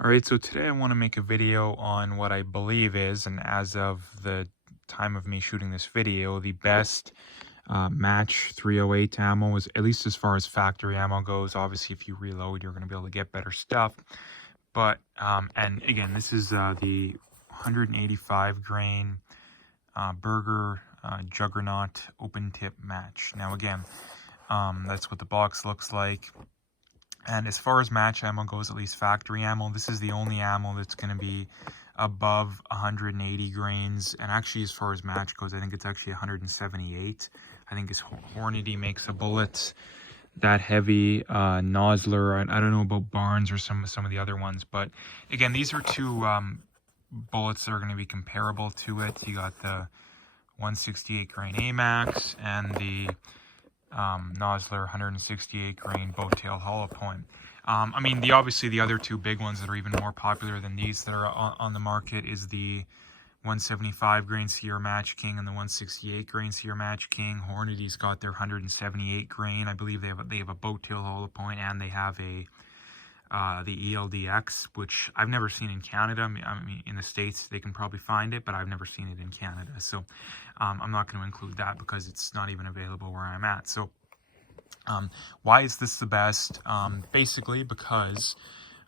All right, so today I want to make a video on what I believe is, and as of the time of me shooting this video, the best match 308 ammo is, at least as far as factory ammo goes. Obviously, if you reload, you're going to be able to get better stuff. But, and again, this is the 185 grain Burger Juggernaut open tip match. Now, again, that's what the box looks like. And as far as match ammo goes, at least factory ammo, this is the only ammo that's going to be above 180 grains. And actually, as far as match goes, I think it's actually 178. I think it's Hornady makes a bullet that heavy. Nosler, I don't know about Barnes or some of the other ones. But again, these are two bullets that are going to be comparable to it. You got the 168 grain AMAX and the Nosler 168 grain boat tail hollow point. I mean, obviously the other two big ones that are even more popular than these that are on the market is the 175 grain Sierra Match King and the 168 grain Sierra Match King. Hornady's got their 178 grain. I believe they have a boat tail hollow point, and they have a the ELDX, which I've never seen in Canada. I mean, in the States, they can probably find it, but I've never seen it in Canada. So I'm not going to include that because it's not even available where I'm at. So why is this the best? Basically because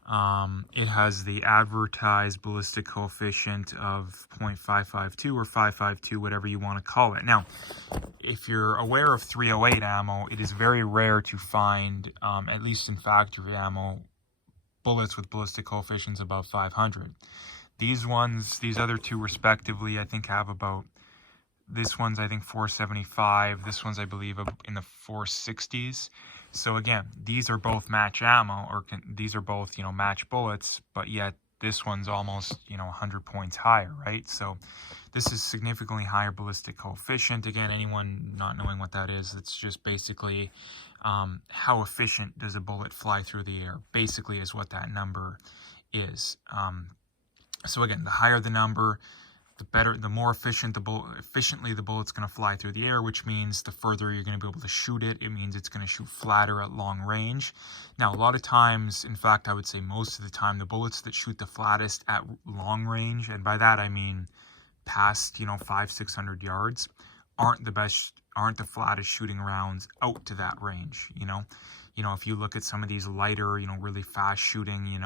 it has the advertised ballistic coefficient of 0.552 or 552, whatever you want to call it. Now, if you're aware of 308 ammo, it is very rare to find, at least in factory ammo, bullets with ballistic coefficients above 500. These other two respectively, I think have about, this one's I think 475, this one's I believe in the 460s. So again, these are both match ammo, or these are both, match bullets, but yet this one's almost, 100 points higher, right? So this is significantly higher ballistic coefficient. Again, anyone not knowing what that is, it's just basically how efficient does a bullet fly through the air, basically is what that number is. So again, the higher the number, the more efficiently the bullet's going to fly through the air, which means the further you're going to be able to shoot it. It means it's going to shoot flatter at long range. Now, a lot of times, in fact, I would say most of the time, the bullets that shoot the flattest at long range, and by that I mean past, 500-600 yards, aren't the flattest shooting rounds out to that range. If you look at some of these lighter, really fast shooting,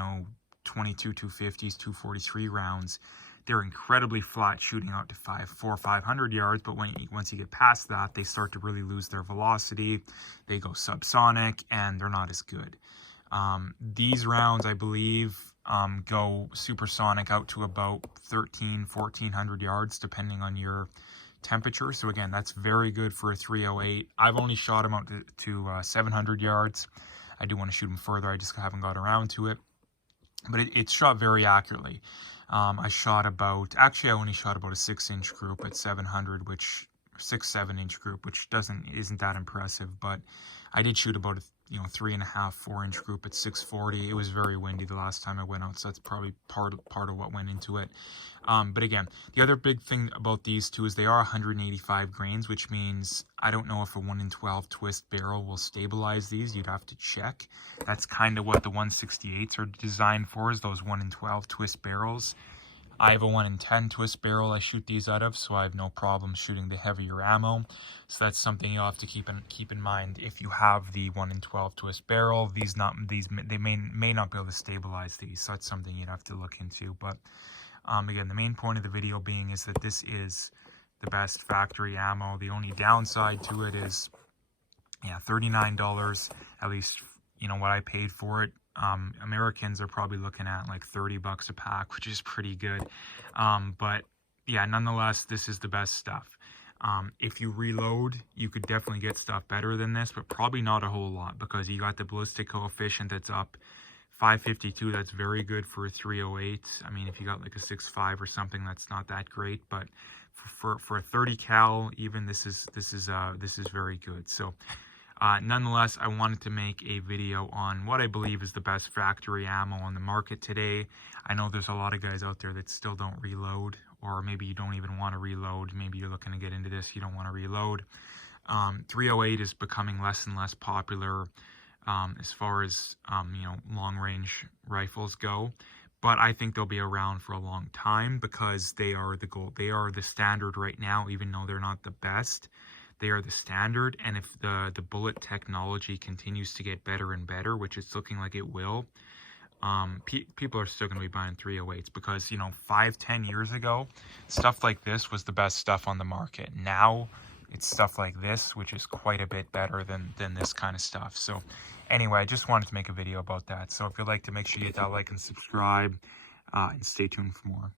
22 250s, 243 rounds, they're incredibly flat shooting out to 500 yards, but once you get past that, they start to really lose their velocity. They go subsonic, and they're not as good. These rounds, I believe, go supersonic out to about 1,400 yards, depending on your temperature. So again, that's very good for a 308. I've only shot them out to 700 yards. I do want to shoot them further. I just haven't got around to it. But it's shot very accurately. I only shot about a 6-inch group at 700, which 6-7-inch group, which isn't that impressive. But I did shoot about a 3.5-4-inch group at 640. It was very windy the last time I went out, so that's probably part of what went into it. But again, the other big thing about these two is they are 185 grains, which means I don't know if a 1 in 12 twist barrel will stabilize these. You'd have to check. That's kind of what the 168s are designed for, is those 1 in 12 twist barrels. I have a 1 in 10 twist barrel I shoot these out of, so I have no problem shooting the heavier ammo. So that's something you'll have to keep in mind if you have the 1 in 12 twist barrel. They may not be able to stabilize these, so that's something you'd have to look into. But again, the main point of the video being is that this is the best factory ammo. The only downside to it is, $39, at least, what I paid for it. Americans are probably looking at like $30 a pack, which is pretty good. But yeah, nonetheless, this is the best stuff. If you reload, you could definitely get stuff better than this, but probably not a whole lot, because you got the ballistic coefficient that's up 552. That's very good for a 308. I mean, if you got like a 6.5 or something, that's not that great, but for a 30 cal, even this is very good. So nonetheless, I wanted to make a video on what I believe is the best factory ammo on the market today. I know there's a lot of guys out there that still don't reload, or maybe you don't even want to reload. Maybe you're looking to get into this, you don't want to reload. 308 is becoming less and less popular as far as long-range rifles go. but I think they'll be around for a long time because they are the gold. They are the standard right now, even though they're not the best. They are the standard, and if the bullet technology continues to get better and better, which it's looking like it will, people are still going to be buying 308s because, you know, 5-10 years ago, stuff like this was the best stuff on the market. Now it's stuff like this, which is quite a bit better than this kind of stuff. So anyway, I just wanted to make a video about that. So if you'd like to, make sure you hit that like and subscribe, and stay tuned for more.